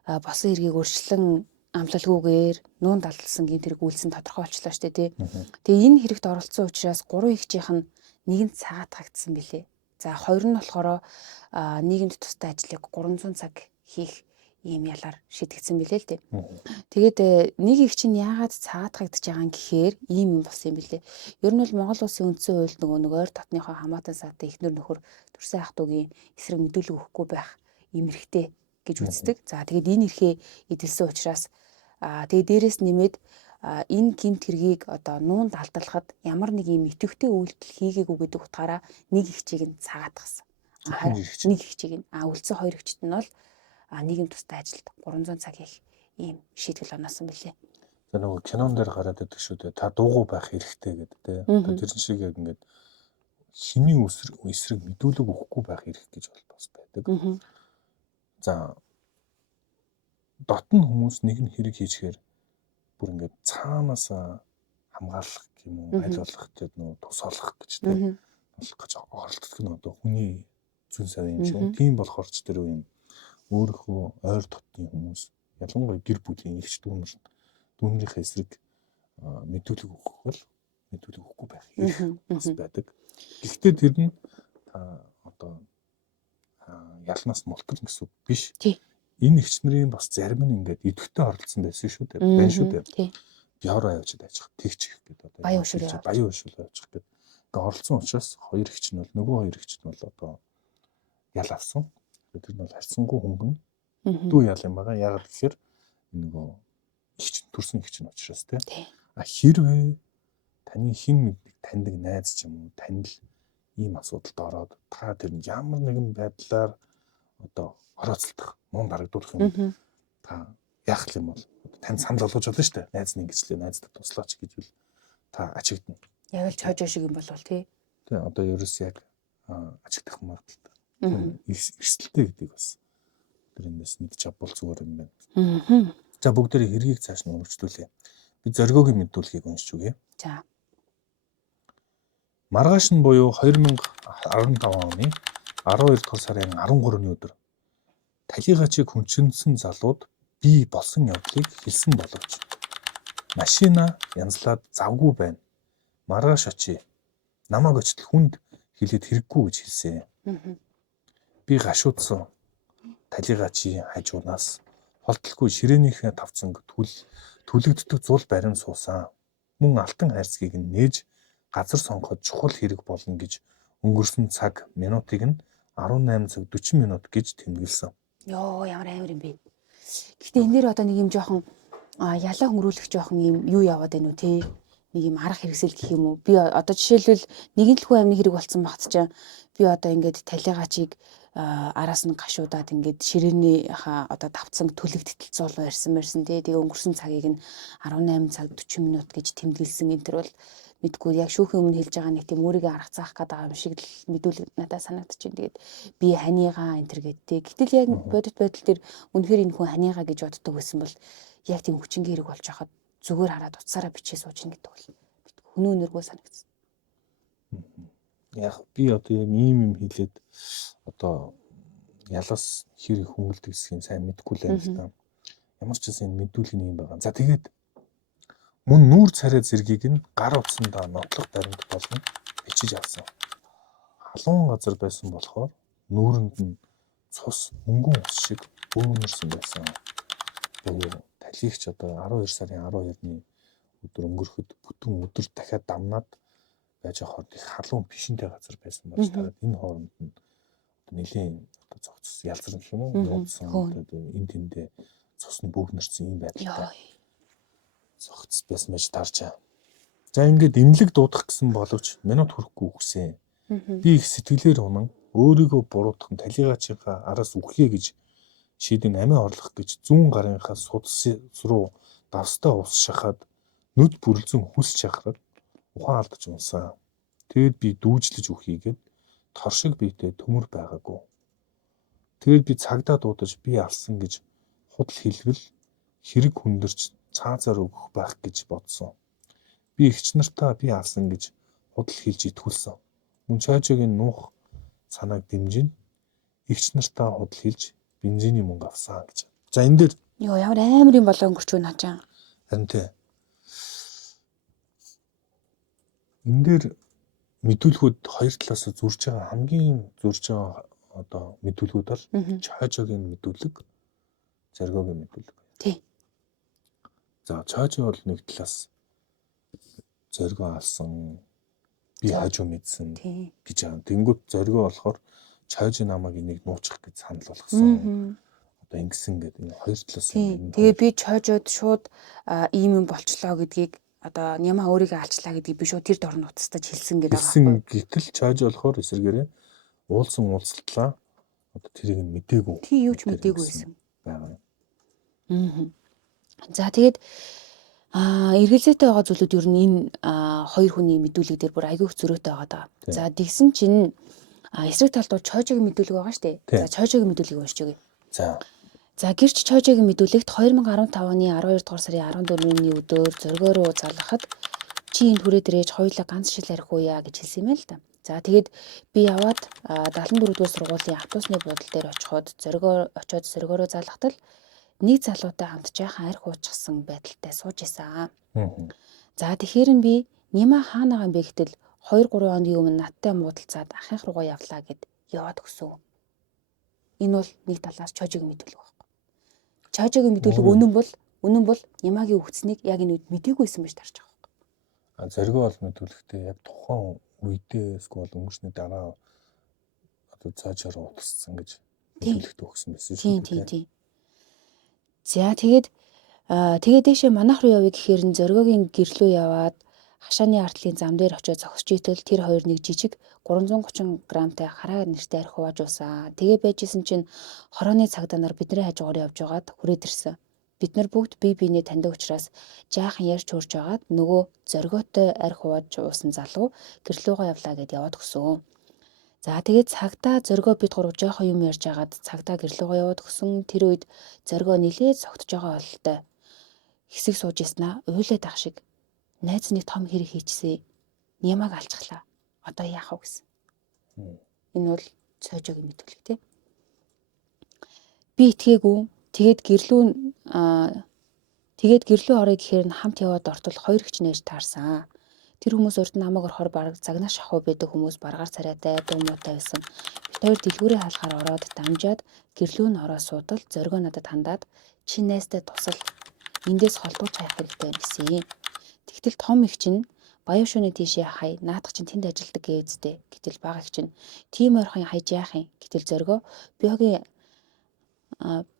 босон хэргийг өршлөн амлалгүйгээр нуун далдсан гин тэрэг үйлсэн тодорхой болчлоо шүү дээ тий. Тэгээ энэ хэрэгт оролцсон учраас 3 эгчийнх нь нэгэнд цагаатгагдсан билээ. За 2 нь болохоор нийгэмд тустай ажлыг 300 цаг хийх ийм ялаар шийдэгдсэн билээ л дээ. Тэгээд нэг эгч нь яагаад цагаатгагдж байгаа юм гэхээр ийм юм болсон юм билээ. Ер нь бол Монгол улсын үндсэн хуульд нөгөө ойр дотныхоо хамаатан саатай эхнэр нөхөр төрсөн ах トゥ угийн эсрэг мэдүүлэг өгөхгүй байх ийм эрхтэй гэж үздэг. За тэгээд энэ эрхээ эдэлсэн учраас тэгээд дээрэс нэмээд энэ гэмт хэргийг одоо нуун далдлахад ямар нэг юм итэвхтэй үйлдэл хийгээгүй гэдэг утгаараа нэг эгчийг нь цагаатгасан. Нэг эгчийг нь үлдсэн 2 эгчт нь бол нийгэм тустай ажилд 300 цаг хийх ийм шийтгэл оноосон билээ. За нөгөө кинон дээр гараад байдаг шүү дээ. Та дуугүй байх хэрэгтэй гэдэг те. Тэр шиг яг ингээд химийн эсрэг мэдүүлэг өгөхгүй байх эрх гэж бол бас байдаг. За дотн хүмүүс нэг нь хэрэг хийчихээр бүр ингээд цаанаас хамгаалах юм уу, аль болох гэдэг нөгөө тусаалах гэж те. Болох гэж оролддог нь одоо хүний зүүн сарын юм шиг. Тийм болохоор ч тэр үе өөрийнхөө ойр дотны хүмүүс ялангуяа гэр бүлийн эгч дүүнэрийнхээ эсрэг мэдүүлэг өгөхгүй байх бас байдаг. Гэхдээ тэр нь одоо ялнаас мултал гэсэн үг биш. Энэ эгчнэрийн бас зарим нь ингээд идэвхтэй оролцсон байсан шүү дээ. Байна шүү дээ. Биороо явж ажих тэгч их гэдэг одоо баян уушуул явж гэдэг. Ингээд оролцсон учраас 2 эгч нь бол нөгөө 2 эгч нь бол одоо ял авсан. Тэр нь бол харьцангуй хөнгөн дүү ял юм байгаа. Яагаад гэхээр нөгөө эгч төрсөн эгч нь учраас тийм. Хэрвээ таны хин мэддэг таньдаг найз ч юм уу танд ийм асуудалд ороод та тэр ямар нэгэн байдлаар одоо орооцолдох, мөн дарагдуулах юм. Та яах юм бол танд санал болгож болно шүү дээ. Найз нь ингэжлээ, найздад туслаач гэвэл та ачигдана. Яг л Чажо шиг юм болвол тий. Тэ одоо ерөөс яг ачигдах магадaltaй. Эрсдэлтэй гэдэг бас тэрнээс мэдж авбал зүгээр юм байна. За бүгдээрээ хэргийг цааш нь өргөжлүүлье. Би зоргоогийн мэдүүлгийг уншиж үгэй. За. Маргааш нь буюу 2015 оны 12 дугаар сарын 13-ны өдөр талигачийг хүнчинсэн залууд бий болсон явдлыг хэлсэн боловч машина янзлаад завгүй байна. Маргааш очие. Намайг очтол хүнд хэлээд хэрэггүй гэж хэлсэн. Би гашуудсан талигачийн хажуунаас холдолгүй ширээнийхээ тавцанг түлэгддэг зул барин суусан. Мөн алтан хайрцгийг нээж газар сонгоход чухал хэрэг болно гэж өнгөрсөн цаг минутыг нь 18 цаг 40 минут гэж тэмдэглэсэн. Йоо ямар амар юм бэ. Гэхдээ энэ дээр одоо нэг юм жоохон ялаа хөнгөрүүлэх жоохон юм юу яваад байна уу те. Нэг юм арга хэрэгсэл гэх юм уу. Би одоо жишээлбэл нэгэн төлхөө амны хэрэг болсон багт чинь би одоо ингээд талигаачийг араас нь гашуудаад ингээд ширээнийхаа одоо давцсан төлөгдөлт зол барьсан те. Тэгээ өнгөрсөн цагийг нь 18 цаг 40 минут гэж тэмдэглэсэн. Энэ төр бол мэдгүй яг шүүхийн өмнө хэлж байгаа нэг тийм өөрийгөө арга заах гэдэг юм шиг л мэдүүлэг надад санагдчихэв. Тэгээд би ханийгаа энэ төр гэдтэй. Гэтэл яг бодит байдал дээр үнэхээр энэ хүн ханийгаа гэж боддог байсан бол яг тийм хүчингийн хэрэг болж байхад зүгээр хараад утсаараа бичиж сууж ин гэдэг бол хүнөө нэргөө санагдсан. Яг би одоо яг ийм юм хэлээд одоо ялаас хэрэг хүмүүлдэг хэсгийг сайн мэдэхгүй л байна л да. Ямар ч гэсэн энэ мэдүүлгийн юм байгаа. За тэгээд мөн нүүр царай зэргийг нь гар утсандаа нотлох баримт болно бичиж авсан. Халуун газар байсан болохоор нүүрэнд нь цус мөнгөн ус шиг бөөнөрсөн байсан. Тэгээд талигч одоо 12 сарын 12-ны өдөр өнгөрөхөд бүтэн өдөр дахиад дамнаад байж хахад их халуун бишинтэй газар байсан болж байгаа. Энэ хооронд нь нэлийн одоо зогцос ялцсан юм уу? Нууцсан одоо энэ тэндээ цус нь бөөгнөрсөн юм байдалтай. Зогц байсан байж тарчаа. За ингээд имлэг дуудах гэсэн боловч минут хүрэхгүй үхсэн. Би их сэтгэлээр унан өөрийгөө буруутгах нь талигаачийнхаа араас үхье гэж шийдэн амиа орлох гэж зүүн гарынхаа судас руу давстаа ус шахаад нүд бүрлзэн хүс чахраад ухаан алдаж унсан. Тэгэд би дүүжлэж үхийгээд тор шиг биетэй төмөр байгаагүй. Тэгэд би цагдаа дуудаж би алсан гэж худал хэлбэл хэрэг хүндэрч цаазаар өгөх байх гэж бодсон. Би эгч нартаа би алсан гэж худал хэлж итгүүлсэн. Мөн чойжогийн нуух санааг дэмжин эгч нартаа худал хэлж бензиний мөнгө авсан гэж. За энэ дээр Йоо ямар амар юм болоо өнгөрч байна хажаа. харин тэ энэ дээр мэдүүлгүүд хоёр талаас зурж байгаа хамгийн зурж байгаа одоо мэдүүлгүүд бол чойжогийн мэдүүлэг, зоргогийн мэдүүлэг. Тий. За чойжо бол нэг талаас зоргоо алсан би хажуу мэдсэн гэж байгаа. Тэнгүүд зоргоо болохоор чойжо намайг энийг нуучих гэж санал болгосон. Одоо ингэсэн гэдэг энэ хоёр талаас. Тэгээ би чойжод шууд ийм юм болчлоо гэдгийг одоо нямаа өөрийгөө алчлаа гэдгийг би шууд тэр дорн утастаж хэлсэн гэдэг байгаа. Гэтэл чойжо болохоор эсэргээрээ уулсан уулзалтлаа одоо тэрийг нь мдээгүй. Тий юу ч мдээгүй байсан байгаа. За тэгээд эргэлзээтэй байгаа зүйлүүд ер нь энэ хоёр хүний мэдүүлэг дээр бүр айгүй зөрөөтэй байгаа даа. За тэгсэн чинь эсрэг талд бол чойжогийн мэдүүлэг байгаа шүү дээ. За чойжогийн мэдүүлгийг уншиж өгье. За гэрч чойжогийн мэдүүлэгт 2015 оны 12 дугаар сарын 14-ний өдөр зоргоо руу залгахад чи энэ түрээ дээрэж хоёулаа ганц шил арих уяа гэж хэлсэн юм л да. За тэгээд би яваад 74 дугаар сургуулийн автобусны буудлын дээр очиод зоргоо руу залгахад нэг залуутай хамт жаахан арх уучсан байдалтай сууж исэн. За тэгэхээр би Нима хаана байгаа юм бэ гэтэл 2-3 хоногийн өмнө надтай муудалцаад ахынх руугаа явлаа гэд яваад өгсөн. Энэ бол нэг талаас чойжогийн мэдүүлэг байна. Чойжогийн мэдүүлэг үнэн бол Нимагийн үхцнийг яг энэ үед мдэггүйсэн байж тарж байгаа. Зоргоо бол мэдүүлэгтэй яг тухайн үедээ эсвэл өнгөрсний дараа одоо цаашаар утассан гэж мэдүүлэгт өгсөн байсан шүү дээ. Тийм. За тэгээд дээшээ манайх руу явъя гэхээр нь зоргогийн гэрлөө яваад хашааны артлын зам дээр очиод зогсож итэл тэр хоёр нэг жижиг 330 грамтай хараа нэртэй арх хуваажуулсан. Тэгээ байжсэн чинь хорооны цагдаа нар бидний хажуугаар явж байгаад хүрээд ирсэн. Бид нар бүгд бие биенээ таньдаг учраас жаахан ярьж хурж байгаад нөгөө зоргоотой арх хувааж уусан залуу гэрлүүгөө явлаа гэд яваад өгсөн. За тэгээд цагдаа зоргоо бид гурав жоохон юм ярьж байгаад цагдаа гэрлүүгөө яваад өгсөн. Тэр үед зоргоо нилээд согтож байгаа бололтой хэсэг сууж яснаа уйлаад ах шиг найз нэг том хэрэг хийчихсэн. Нямаг алчглаа. Одоо яах вэ гэсэн. Энэ бол цойжогийн мэдүүлэг тий. Би итгээгүй. Тэгээд гэрлүү орё гэхээр нь хамт яваад ортол хоёр гिच нээж таарсан. Тэр хүмүүс урд намайг орохоор бараг загнаш шахуу байдаг хүмүүс баргаар царайтай дуу муутай байсан. Бид хоёр дэлгүүрийн хаалгаар ороод дамжаад гэрлүү нь ороо суудал зоргоо надад хандаад чи найзтай тусал эндээс холдууч хайх хэрэгтэй гэсэн. Тэгтэл том их чинь Баян шөнө тийшээ хай. Наадах чинь тэнд ажилдаг гээзтэй. Гэтэл баг их чинь тийм ойрхон хайж яах юм. Гэтэл зоргоо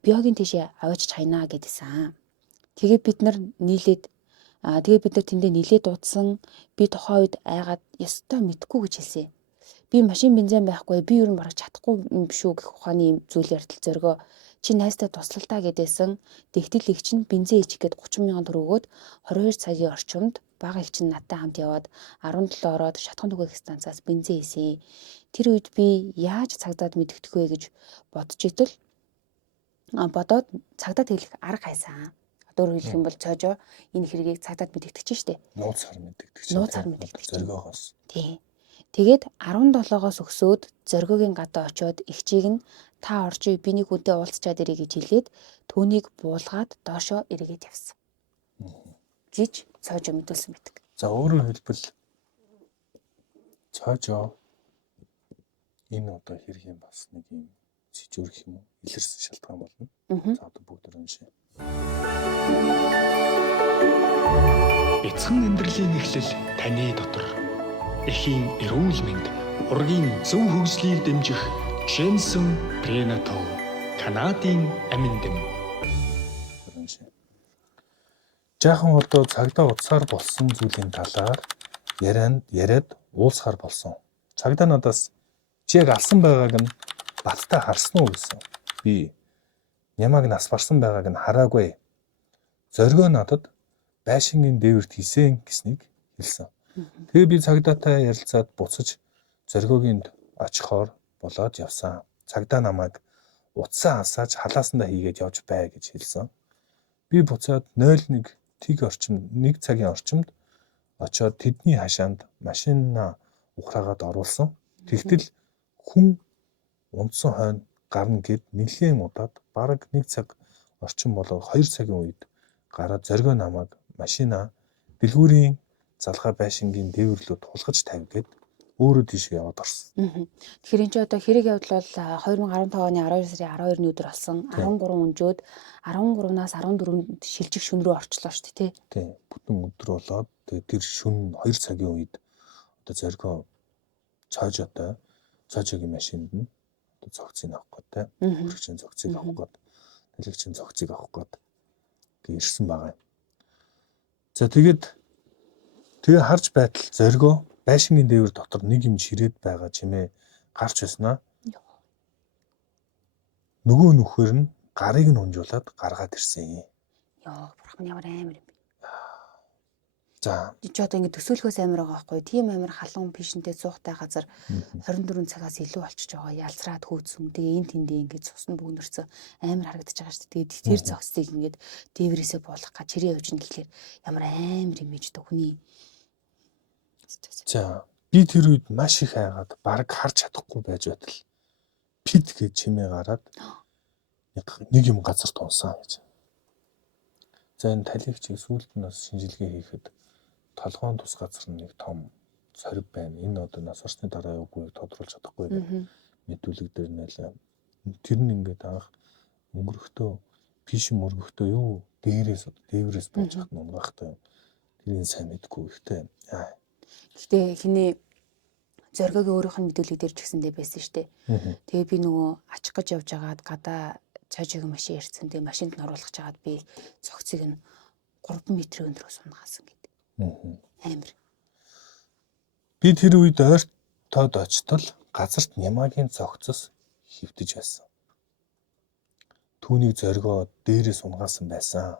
биогийн тийшээ аваачиж хайнаа гэдсэн. Тэгээд бид нар тэндээ нийлээд дуудсан. Би тухайн үед айгаад ёстой мэдгүй гэж хэлсэн. Би машин бензин байхгүй, би ер нь бараг чадахгүй юм биш үү гэх ухааны юм зүйл яртал зоргоо. Чи найстай туслалтаа гэдээсэн. Тэгтэл их чинь бензин ичих гээд 30 мянган төгрөгөөд 22 цагийн орчимд бага их чинь надтай хамт яваад 17 ороод шатхан түгээх станцаас бензин хийсэн. Тэр үед би яаж цагдаад мэдэгдэх вэ гэж бодоод цагдаад хэлэх арга хайсан. Өөрөөр хэлэх юм бол цоожоо энэ хэргийг цагдаад мэдэгдэж штэ. Нууц хар мэдэгдэх Нууц хар мэдэгдэх чинь. Зоргоогоос. Тий. Тэгээд 17-оос өксөөд зоргогийн гадаа очиод ихчийг нь та орчий биний хүнтэй уулзчаад ирэй гэж хэлээд түүнийг буулгаад доошоо эргээд явсан. Гэж цоожоо мэдүүлсэн байдаг. За өөрөөр хэлбэл цоожоо энэ одоо хэргийн бас нэг юм сэжүүрх юм уу? Илэрсэн шалтгаан болно. За одоо бүгд уншъя. Эцэг амьдралын эхлэл таны дотор. Эхийн эрүүл мэнд, ургийн зөв хөгжлийг дэмжих Jensen Prenatal Канадын амин дэм. Жаахан одоо цагдаа утсаар болсон зүйлийн талаар яриад уулзахаар болсон. Цагдаа надаас чи яг алсан байгааг нь баттай харсан уу гэсэн. Би нямааг нас барсан байгааг нь хараагүй. Зоргоо надад байшингийн дээвэрт хийсэн гэснийг хэлсэн. Тэгээ би цагдаатай ярилцаад буцаж зоргоогийн очихоор болоод явсан. Цагдаа намайг утсаа асааж халаасандаа хийгээд явж бай гэж хэлсэн. Би буцаад 01 цагийн орчимд очоод тэдний хашаанд машинаа ухраагаад оруулсан. Тэгтэл хүн унтсан хойно гарна гэд нэлийн удаад бараг 1 цаг орчим болоод 2 цагийн үед гараад зоргоо намайг машинаа дэлгүүрийн залгаа байшингийн дээвэрлүү тулгаж тавь гэд өөрөө тийш яваад орсон. Тэгэхээр энэ ч одоо хэрэг явдал бол 2015 оны 12 сарын 12-ны өдөр болсон. 13 өнжөөд 13-наас 14-нд шилжих шөнө рүү орчлоо шүү дээ, тий. Тийм. Бүтэн өдөр болоод тэгээд тэр шөнө 2 цагийн үед одоо зоргоо цоожогийн машинд нь одоо зогцыг авах гэдэг. Хөрөгчийн зогцыг авах гэдэг. Дэлгэцийн зогцыг авах гэдэг ирсэн байгаа юм. За тэгээд харж байтал зоргоо байшингийн дээвэр дотор нэг юм ширээд байгаа чимээ гарч байснаа. Нөгөө нөхөр нь гарыг нь унжуулад гаргаад ирсэн. Йоо, бурхан ямар амар юм бэ. За. Чи одоо ингэ төсөөлөхөөс амар байгаа байхгүй. Тийм амар халуун пишнтэй цуухтай газар 24 цагаас илүү болчихж байгаа. Ялцраад хөөцсөн. Тэгээ энэ тэндээ ингэ цусны бөөнөрцөө амар харагдаж байгаа шүү дээ. Тэгээд тэр зогсыг ингэ дээврээсээ буулгах га чирээ явж ин гэхлээр ямар амар юм ээж дээ хүний. За, би тэр үед маш их айгаад бараг харж чадахгүй байж байтал пит гэж чимээ гараад нэг юм газар тунсан гэж. За энэ талигчийг сүүлд нь бас шинжилгээ хийхэд толгоон тус газар нэг том сорив байна. Энэ одоо нас орсны дараа үгүй тодруулж чадахгүй гэдэг мэдүүлэг дээр нэлээ. Тэр нь ингээд анх өнгөрөхдөө пиш мөргөхдөө юу дээврээс болж хат нь унгахтай. Тэрийг сайн мэдгүй ихтэй. Гэхдээ хиний зоргогийн өөрийнх нь мэдүүлэг дээр ч гэсэндээ байсан шүү дээ. Тэгээ би нөгөө ачих гэж явж байгаад гадаа цоожогийн машин ирсэн. Тэгээ машинд нь оруулах чагаад би цогцыг нь 3 метрийн өндрөөс унгаасан гэдэг. Амар. Би тэр үед ойртоод очтол газарт нямаагийн цогцос хөвтөж байсан. Түүнийг зоргоо дээрээс унгаасан байсан.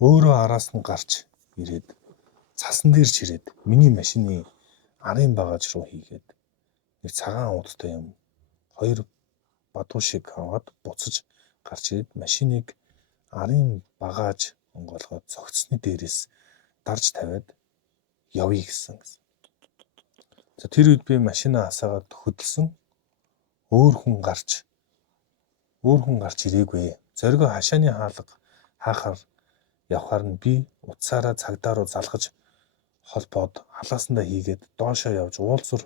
Өөрөө араас нь гарч ирээд цасан дээр чирээд миний машины арын багаж руу хийгээд нэг цагаан удтай юм 2 бадуу шиг аваад буцаж гарч ирээд машиныг арын багаж онгоолгоод цогцсны дээрээс дарж тавиад явъя гэсэн. За тэр үед би машинаа асаагаад хөдөлсөн. Өөр хүн гарч ирээгүй. Зоргоо хашааны хаахаар явхаар нь би утсаараа цагдаа руу залгаж холбоод халаасандаа хийгээд доошоо явж уулзур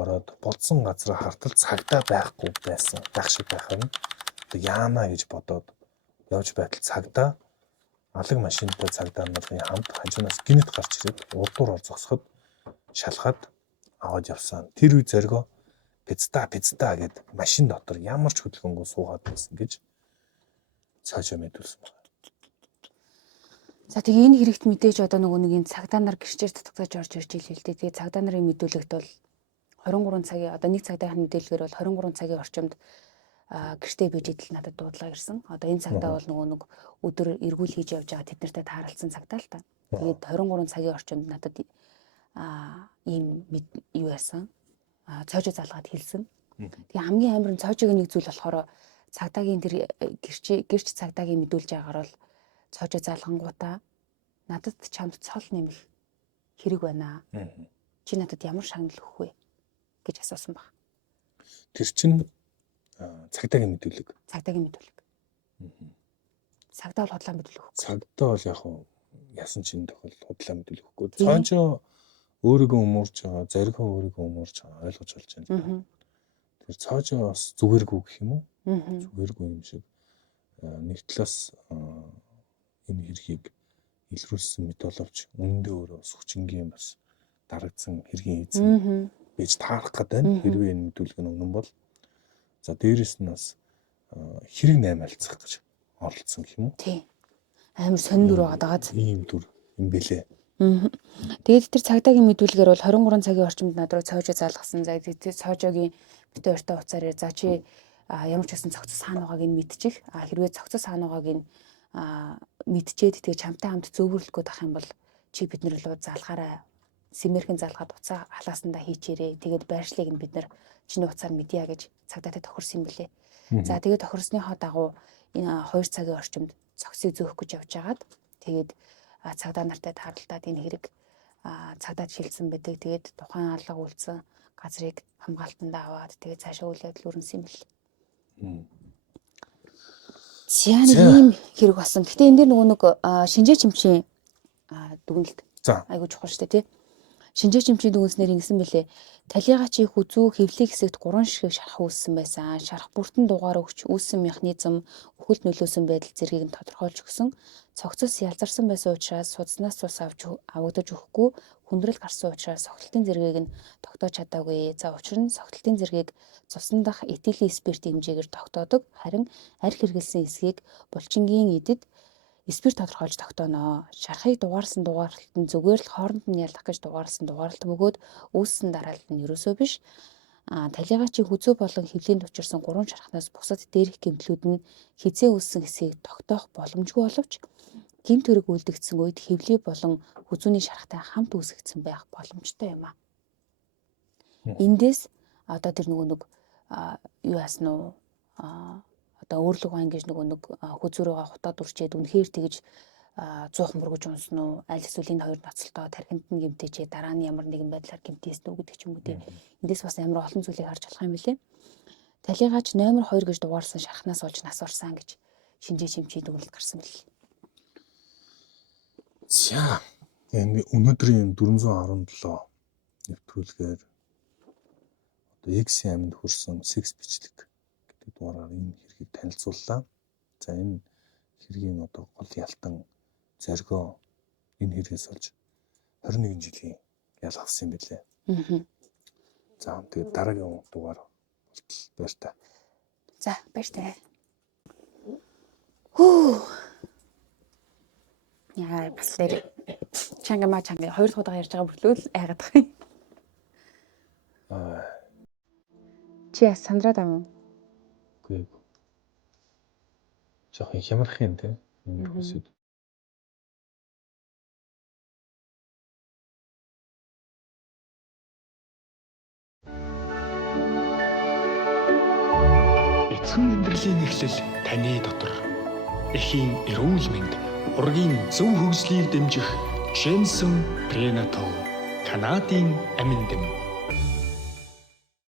ороод бодсон газараа хартал цагдаа байхгүй байх шиг байхаар нь яана гэж бодоод явж байтал цагдаа алаг машинтай цагдаа нарын хамт хажуунаас гинт гарч ирээд урдуур зогсоход шалгаад аваад явсан. Тэр үе зоргоо пицта гэд машин дотор ямар ч хөдөлгөөнгүй суугаад байсан гэж цаашаа мэдүүлсэн байна. За тэгээ энэ хэрэгт мэдээж одоо нөгөө нэг энэ цагдаа нар гэрчээр татгаж орж ирж ийл л дээ. Тэгээ цагдаа нарын мэдүүлэгт бол 23 цагийн одоо нэг цагдаагийн мэдээлэлгээр бол 23 цагийн орчимд гэртээ бийж идэл надад дуудлаа ирсэн. Одоо энэ цагдаа бол нөгөө нэг өдөр эргүүл хийж явж байгаа тэд нартай тааралцсан цагдаа л та. Тэгээд 23 цагийн орчимд надад ийм юу яасан. Цоожоо залгаад хэлсэн. Тэгээ хамгийн амар нь цоожоогийн нэг зүйл болохоор цагдаагийн тэр гэрч цагдаагийн мэдүүлж байгаагаар бол цоожоо залгангуудаа надад чамд цол нэмэх хэрэг байна. Чи надад ямар шагнал өгөх вэ гэж асуусан баг. Тэр чинь цагдаагийн мэдүүлэг. Цагдаагийн мэдүүлэг. Цагдаа бол худлаа мэдүүлэг өгөхгүй. Цагдаа бол яг хуу ясан чин тохиол худлаа мэдүүлэг өгөхгүй. Цоожоо өөрийгөө өмөрж байгаа, зоригоо өөрийгөө өмөрж байгаа ойлгож болж байна. Тэр цоожоо бас зүгээргүй гэх юм уу? Зүгээргүй юм шиг. Нэг талаас энэ хэргийг илрүүлсэн мэт боловч үнэндээ өөрөө сүхчингийн бас дарагдсан хэргийн эзэн гэж таарах гэдэг нь хэрвээ энэ мэдүүлэг нь өмнө бол за дээрэс нь бас хэрэг 8 альцах гэж оролцсон гэх юм уу? Тийм. Амар сонир дүр байгаа дагаад. Ийм дүр юм бэлээ. Тэгээд тэр цагдаагийн мэдүүлгээр бол 23 цагийн орчимд над руу цоожоо залгасан. За тэгээд цоожоогийн битээ өртөө уцаар за чи ямар ч байсан цогцос хаана байгааг нь мэдчих. Хэрвээ цогцос хаана байгааг нь мэдчихэд тэгээ чамтай хамт зөвөрлөхгөө тах юм бол чи бидний рүү залгаарай. Симэрхэн залгаад уцаа халаасандаа хийчээрээ. Тэгээд байршлыг нь бид нар чиний уцаар мэдъя гэж цагдаатай тохирсон юм билээ. За тэгээд тохирсныхоо дагуу энэ 2 цагийн орчимд цогцыг зөөх гэж явж байгаад тэгээд цагдаа нартай тааралдаад энэ хэрэг цагдаад шилжсэн байдаг. Тэгээд тухайн алга үйлцэн газрыг хамгаалтанд аваад тэгээд цаашаа үйл явдал өрнөсөн юм бэл. За нэг ийм хэрэг болсон. Гэтэ энэ дээр нөгөө нэг шинжээ чимчийн дүгнэлт. Айгуу чухал шүү дээ тий. Шинжээ чимчийн дүгнэлснээр ингэсэн бэлээ. Талигаа чи хүзүү хэвлэх хэсэгт 3 ширхэг шарах үүссэн байсан. Шарах бүртэн дугаар өгч үүссэн механизм өхөлд нөлөөсөн байдал зэргийг нь тодорхойлж өгсөн. Цогцос ялзарсан байсан учраас судснаас цус авагдаж өгөхгүй хүндрэл гарсан учраас согтолтын зэргийг нь тогтоож чадаагүй. За учир нь согтолтын зэргийг цусан дах этилийн спирт хэмжээгээр тогтоодог. Харин арх хэргэлсэн эсгийг булчингийн эдэд спирт тодорхойлж тогтооно. Шарахыг дугаарсан дугаарлалт нь зүгээр л хооронд нь ялах гэж дугаарсан дугаарлалт бөгөөд үүссэн дараалал нь ерөөсөө биш. Талигаа чи хүзүү болон хэвлэнд учирсан 3 шарахнаас бусад дээрх гэмтлүүд нь хизээ үүссэн хэсгийг тогтоох боломжгүй боловч гэмт хэрэг үлдэгдсэн үед хэвлээ болон хүзүүний шарахтай хамт үүсгэгдсэн байх боломжтой юм аа. Эндээс одоо тэр нөгөө нэг юу яасан уу одоо өөрлөг гоо ингэж нөгөө нэг хүзүүрөөгөө хутаад үрчээд үнэхээр тэгж 100хан бүргэж унсан уу аль эсвэл энэ хоёр ноцолтоо тархинд нь гэмтээчээ дараа нь ямар нэгэн байдлаар гэмтээсэн үү гэдэг ч юм уу тийм. Эндээс бас амар олон зүйлийг харж болох юм билээ. Талигаач номер 2 гэж дугаарсан шархнаас олж нас орсон гэж шинжээ чимчийн дүгнэлт гарсан билээ. За энэ өнөөдрийн 417 нэвтрүүлгээр одоо X-ийн аминд хүрсэн секс бичлэг гэдэг дугаараар энэ хэргийг танилцууллаа. За энэ хэргийн одоо гол ялтан зоргоо энэ хэрэгээс олж 21 жилийн ял авсан юм билээ. За тэгээд дараагийн дугаар болтол баяртай. За баяртай. Яа бас нэр чанга хоёр дахь удаа ярьж байгаа бүтлүүл айгаад байгаа юм. Чи сандраад ам уу? Үгүй. Жохон хямрах юм те. Энэ хүсэд. Эцэг амьдралын эхлэл таны дотор. Эхийн эрүүл мэнд, ургийн зөв хөгжлийг дэмжих Jensen Prenatal Канадын амин дэм.